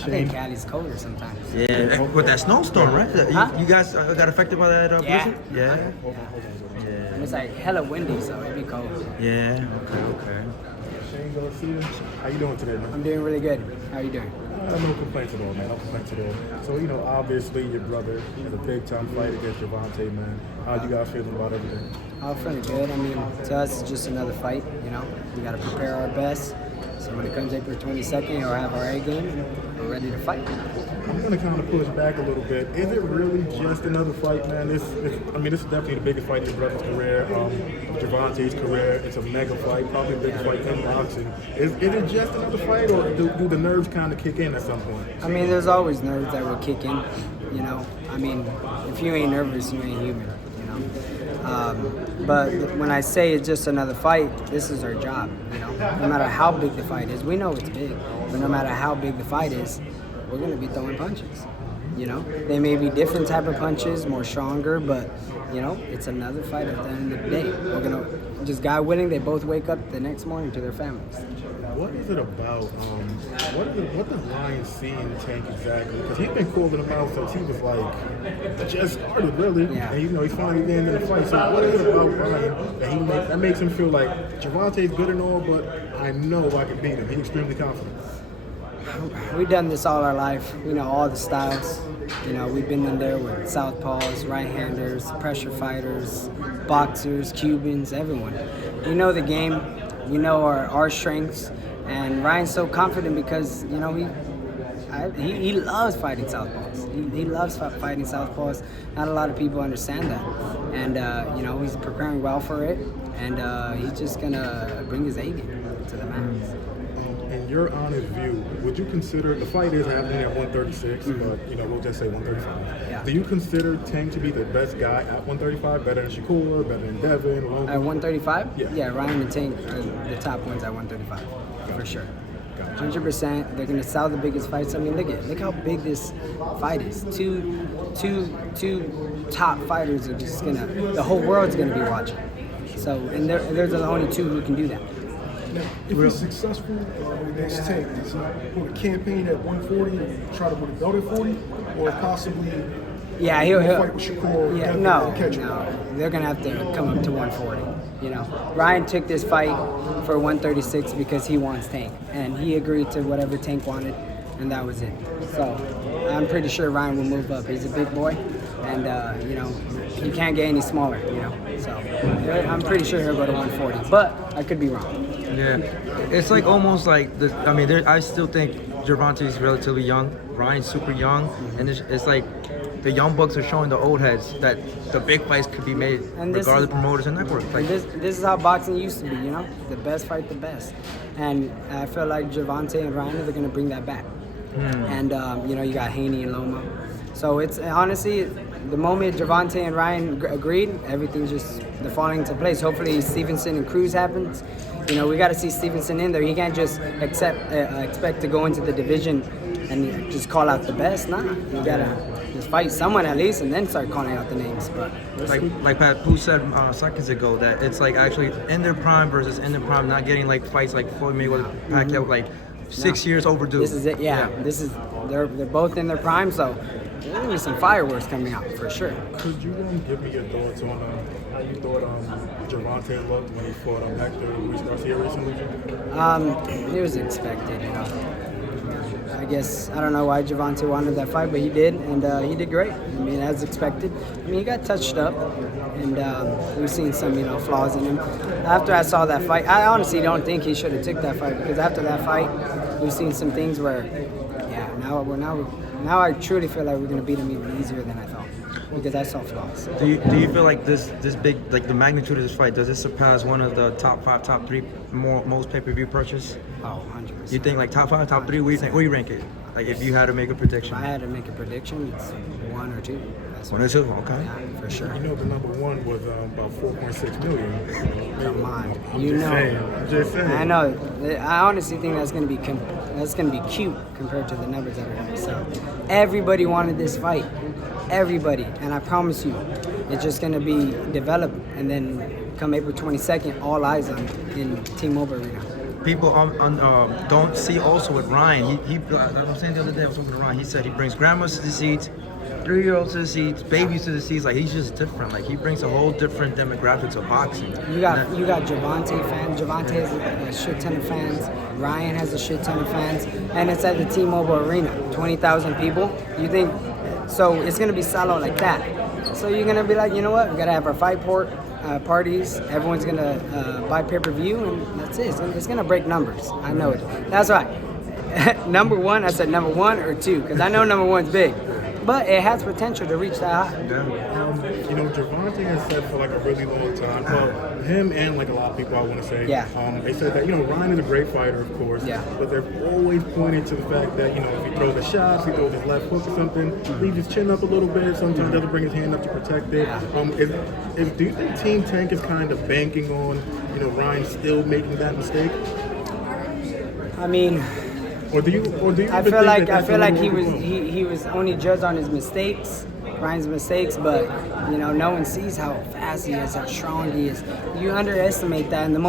man. I think Cali's colder sometimes. Yeah, with that snowstorm, right? Huh? You guys got affected by that Yeah. blizzard? Yeah. And it's like hella windy, so it'd be cold. Yeah. Okay. Shane Garcia, how you doing today, man? I'm doing really good. How you doing? No complaints at all, man. No complaints at all. So, obviously your brother had a big-time fight against Gervonta, man. How you guys feeling about everything? I'm feeling good. I mean, to us, it's just another fight, We got to prepare our best. So when it comes April 22nd, we'll have our A game and we're ready to fight. I'm going to kind of push back a little bit. Is it really just another fight, man? This is definitely the biggest fight in your brother's career, Gervonta's career. It's a mega fight, probably the biggest fight in boxing. Is it just another fight, or do the nerves kind of kick in at some point? I mean, there's always nerves that will kick in, I mean, if you ain't nervous, you ain't human, But when I say it's just another fight, this is our job, No matter how big the fight is, we know it's big, but no matter how big the fight is, we're going to be throwing punches, They may be different type of punches, more stronger, but, it's another fight at the end of the day. We're going to, just God willing, they both wake up the next morning to their families. What is it about, what does Ryan see in Tank exactly? Because he's been calling him out since he was just started really. Yeah. And he's finally getting in the fight. So what is it about Ryan that makes him feel like Gervonta's good and all, but I know I can beat him? He's extremely confident. We've done this all our life. We know all the styles. We've been in there with southpaws, right-handers, pressure fighters, boxers, Cubans, everyone. We know the game. We know our strengths. And Ryan's so confident because, he loves fighting southpaws. He loves fighting southpaws. Not a lot of people understand that. And, he's preparing well for it. And he's just going to bring his A game to the max. In your honest view, would you consider, the fight is happening at 136, but, we'll just say 135. Yeah. Do you consider Tank to be the best guy at 135, better than Shakur, better than Devin? At 135? Yeah. Ryan and Tank are the top ones at 135, for sure. 100%. They're going to sell the biggest fights. I mean, look how big this fight is. Two top fighters are just going to, the whole world's going to be watching. So, and there's only two who can do that. Now, if he's successful against Tank, does he put a campaign at 140 and try to put a belt at 40, or possibly he'll fight with Shakur? No, they're gonna have to come up to 140. Ryan took this fight for 136 because he wants Tank, and he agreed to whatever Tank wanted, and that was it. So I'm pretty sure Ryan will move up. He's a big boy, and he can't get any smaller. So I'm pretty sure he'll go to 140, but I could be wrong. Yeah, it's like almost like I still think Gervonta is relatively young. Ryan's super young, and it's like the young bucks are showing the old heads that the big fights could be made regardless of promoters and networks. Like this is how boxing used to be. The best fight the best, and I feel like Gervonta and Ryan are going to bring that back. And you got Haney and Loma, so it's honestly. The moment Gervonta and Ryan agreed, everything's they're falling into place. Hopefully Stevenson and Cruz happens. We got to see Stevenson in there. He can't just expect to go into the division and just call out the best. Nah, you got to just fight someone at least and then start calling out the names. But like Pat Pooh said seconds ago, that it's like actually in their prime versus in their prime, not getting like fights like Floyd Mayweather, Pacquiao, like 6 years overdue. This is it. Yeah. They're both in their prime, so there's gonna be some fireworks coming out for sure. Could you give me your thoughts on how you thought Gervonta looked when he fought Hector Garcia recently? It was expected, I guess I don't know why Gervonta wanted that fight, but he did, and he did great. I mean, as expected. I mean, he got touched up, and we've seen some flaws in him. After I saw that fight, I honestly don't think he should have took that fight because after that fight, we've seen some things where, now I truly feel like we're going to beat him even easier than I thought because I saw flaws. Do you feel like this big, like the magnitude of this fight, does it surpass one of the top 5, top 3 most pay-per-view purchase? Oh, 100%. You think like top 5, top 3? What do you think? Where do you rank it? Like if you had to make a prediction? If I had to make a prediction, it's 1 or 2. One or 2? Okay. Yeah, for sure. The number one was about 4.6 million. Come on, I'm just saying. I know. I honestly think that's gonna be cute compared to the numbers that are gonna sell. Everybody wanted this fight, everybody, and I promise you, it's just gonna be developed, and then come April 22nd, all eyes on in T-Mobile Arena. people don't see also with Ryan. I'm saying the other day, I was talking to Ryan. He said he brings grandmas to the seats, 3-year-olds to the seats, babies to the seats. Like, he's just different. Like, he brings a whole different demographic to boxing. You got Javante fans. Javante has a shit ton of fans. Ryan has a shit ton of fans, and it's at the T-Mobile Arena, 20,000 people. You think so? It's gonna be solo like that. So you're gonna be like, you know what? We gotta have our fight parties. Everyone's gonna buy pay-per-view, and that's it. It's gonna break numbers. I know it. That's right. Number one, I said number 1 or 2, because I know number 1's big, but it has potential to reach that high. You know, Gervonta has said for like a really long time, well, him and like a lot of people I want to say, they said that, you know, Ryan is a great fighter, of course, but they've always pointed to the fact that, you know, if he throws the shots, he throws his left hook or something, leaves his chin up a little bit, sometimes doesn't bring his hand up to protect it. Do you think Team Tank is kind of banking on, you know, Ryan still making that mistake? I mean, Or do you I feel like he was only judged on his mistakes, Ryan's mistakes, but you know, no one sees how fast he is, how strong he is. You underestimate that, and the